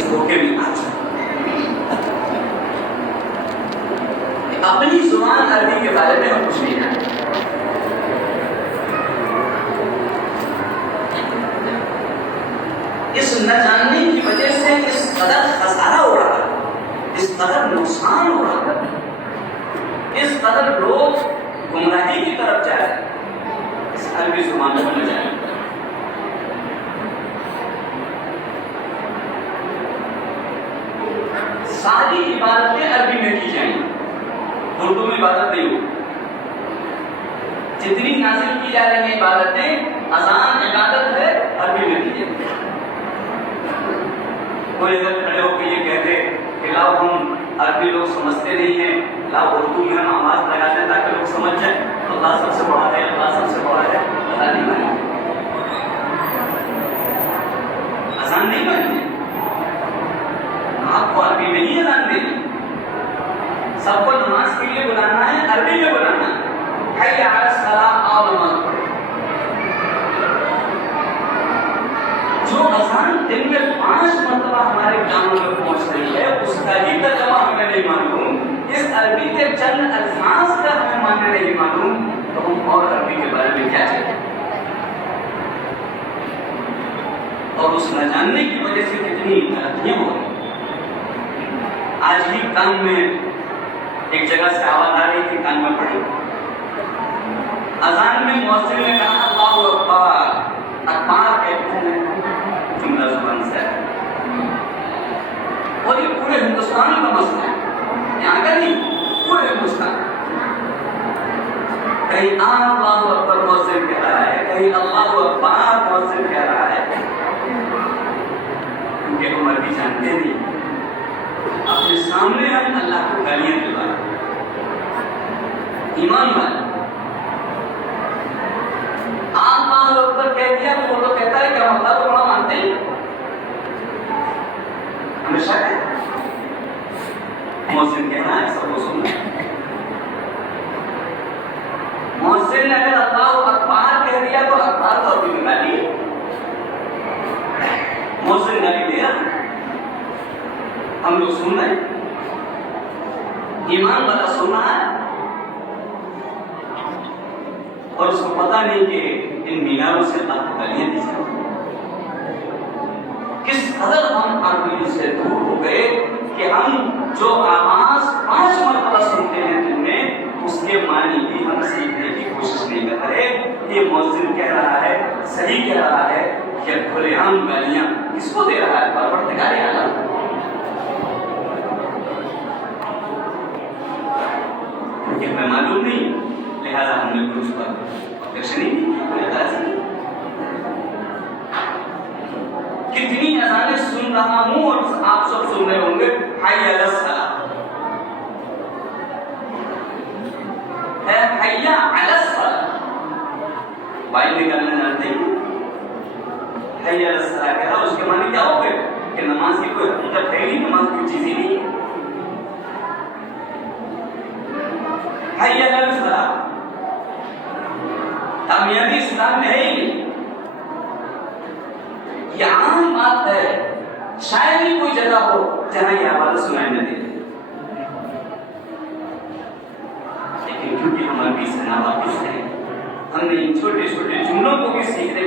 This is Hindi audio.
इस धोखे में आ जाए। अपनी जुबान अरबी के बारे में हम कुछ नहीं जानते। इस न जानने की वजह से इस कदर खसारा हो रहा है, इस कदर नुकसान हो रहा है, इस कदर लोग गुमराही की तरफ जा रहे हैं, इस अरबी जुबान में न जाए। सारी इबादतें अरबी में की जाएंगी, उर्दू में इबादत नहीं हो। जितनी नाजिल की जा रही है इबादतें, अजान इबादत है, अरबी में की जाएंगी। कोई अगर खड़े होकर ये कहते कि लाओ हम अरबी लोग समझते नहीं हैं, लाओ उर्दू में हम आवाज लगाते हैं ताकि लोग समझ जाए, तो अल्लाह सबसे बड़ा है, अल्लाह सबसे बड़ा है, अल्लाह नहीं मानेंगे, अजान नहीं मानेंगे। आपको अरबी में ही अजान देनी, सबको नमाज के लिए बुलाना है, अरबी में बुलाना है। हय्या अला सलाह, आओ नमाज पढ़ो। जो अजान दिन में 5 मरतबा हमारे कानों में पहुंच रही है, उसका ही तर्जुमा हमें नहीं मालूम, इस अरबी के चंद अल्फाज का हमें मानना नहीं मालूम, तो हम और अरबी के बारे में क्या चाहिए। और उस न जानने की वजह से कितनी गलतियां हो रही। आज ही कान में एक जगह से आवाज आ रही थी, कान में पड़ी, अजान में मौसिल ने कहा अल्लाहु अकबर। अकबर कहते हैं जुमला जुबान से, और ये पूरे हिंदुस्तान का मसला है, यहाँ का नहीं, पूरे हिंदुस्तान। कहीं अल्लाहु अकबर मौसिल कह रहा है, कहीं अल्लाहु अकबर मौसिल कह रहा है, क्योंकि हम अरबी जानते नहीं। अपने सामने हम अल्लाह को गालियां दिलवाए, ईमान वाले अल्लाहु अकबर कह दिया तो वो तो कहता है क्या अल्लाह को बड़ा मानते हैं, हमेशा है मोहसिन कहना है, सबको सुनना है। मोहसिन ने अगर अल्लाहु अकबर कह दिया तो अकबर तो अभी में गाली, मोहसिन गाली दे रहा, हम लोग सुन रहे, ईमान वाला सुन रहा है, और उसको पता नहीं कि इन मीनारों से अल्लाह को गालियां दी जाती। किस कदर हम अरबी से दूर हो गए कि हम जो आवाज 5 मरतबा सुनते हैं दिन में, उसके मानी भी हम सीखने की कोशिश नहीं कर रहे। ये मौजिन कह रहा है, सही कह रहा है कि खुलेआम गालियां किसको दे रहा है, परवरदिगार आलम। हमें मालूम नहीं, लिहाजा हमने कुछ पर नहीं। कितनी अजानें सुन रहा हूं और आप सब सुन रहे होंगे, हय्या अला सलाह है, हय्या अला सलाह भाई निकालना जानते हैं, हय्या अला सलाह कह रहा, उसके माने क्या हो गए कि नमाज की कोई हकीकत है नहीं, नमाज की चीज ही नहीं है। हय्या अला सलाह कामयाबी इस्लाम में है ही नहीं। ये आम बात है, शायद ही कोई जगह हो जहां ये आवाज सुनाई न दे, लेकिन क्योंकि हम अरबी से नावाकिफ हैं, हमने इन छोटे छोटे जुमलों को भी सीखने